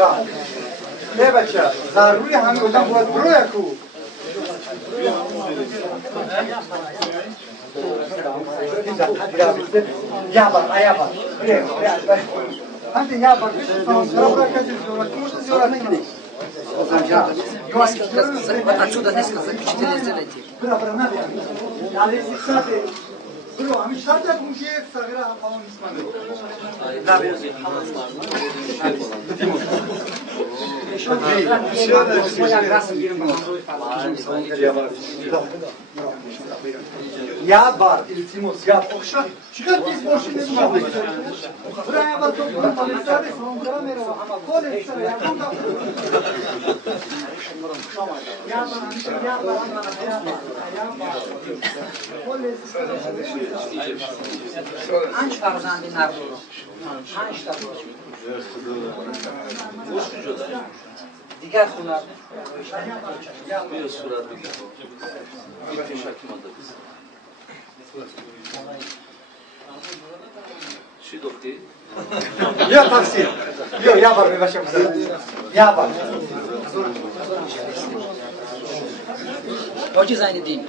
ले बच्चा जरूरी हमें उतना बहुत बड़ो है को यहाँ पर आया पर यहाँ पर Отсюда несколько заключительных сделайте. Я бар или Тимос, я покша. Чего ты больше не можешь? Бурая бар то буря полицейский, он буря меро, ама коле все, я куда? Я бар. Коле Anç farzan binar. Anç da. Diğer sular. Bir surat bir şakim adı biz. Şu doktor. Я такси. Я бар башам. Я бар. Hoca zayni değil.